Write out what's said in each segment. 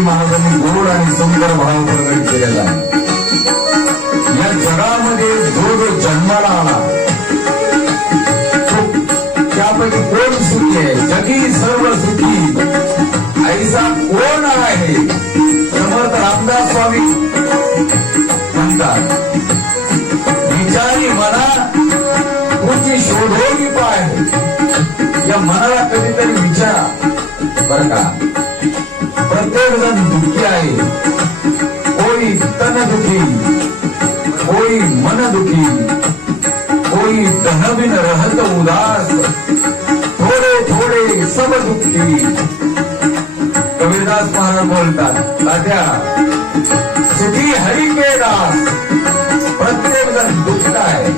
महाराजांनी गोड आणि सुंदर भाव प्रकट केलेला आहे. या जगामध्ये जो जो जन्माला आला त्यापैकी कोण सुखी आहे? जगी सर्व सुखी ऐसा कोण आहे? समर्थ रामदास स्वामी म्हणतात, विचारी मना तुझी शोधोगी पाय. या मनाला कधीतरी विचारा बर का. प्रत्येक जण दुःखी आहे. कोई तन दुखी, कोई मन दुखी, कोई तन बिन रहत उदास, थोडे थोडे सब दुःखी. कबीरदास महाराज बोलतात, तात्या सुखी हरी के दास. प्रत्येक जण दुःख आहे.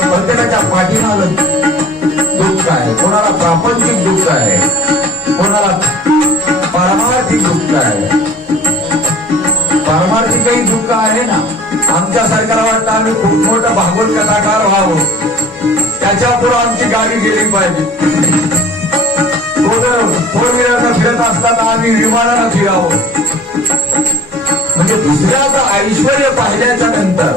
प्रत्येकाच्या पाठीमागं दुःख आहे. कोणाला प्रापंचिक दुःख आहे, कोणाला पारमार्थिक दुःख आहे. पारमार्थिकही दुःख आहे ना. आमच्या सरकारला वाटतं आम्ही खूप मोठं भागवत कथाकार व्हावं, त्याच्या पुढे आमची गाडी गेली पाहिजे. तो जर फोर व्हीलरनं फिरत असताना आम्ही विमानानं फिरावं. म्हणजे दुसऱ्याचं ऐश्वर पाहिल्याच्या नंतर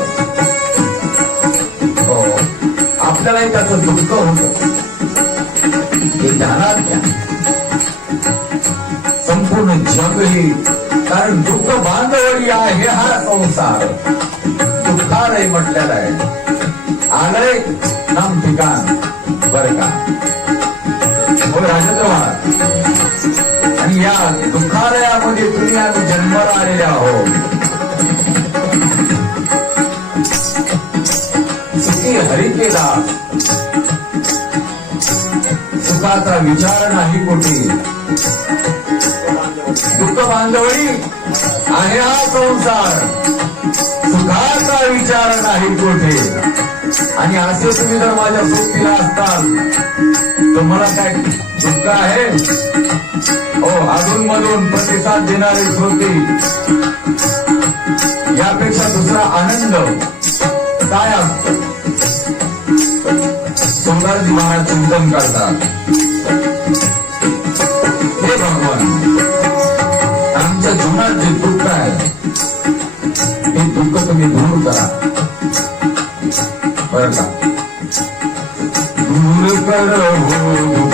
आपल्यालाही त्याचं दुःख होतं. हे ध्यानात घ्या. संपूर्ण जग हे, कारण दुःख बांधवडी आहे हा संसार. दुःखालय म्हटलेला आहे. आलय नाम ठिकाण बर का. राजेंद्र महाराज, आणि या दुःखालयामध्ये तुम्ही आम्ही जन्माला आलेले आहोत. सुखी हरी के दास, सुखाचा विचार नाही कोठी. दुःख बांधवडी आहे हा संसार, सुखाचा विचार नाही कोठे. आणि असे तुम्ही जर माझ्या सोबतीला असताल तर मला काय दुःख आहे? हो, अधून मधून प्रतिसाद देणारे श्रोते, यापेक्षा दुसरा आनंद काय असतो? सोमदासजी महाराज चिंतन करतात, हे भगवान, आमच्या जीवनात जे दुःख आहे हे दुःख तुम्ही दूर करा बर का. दूर कर हो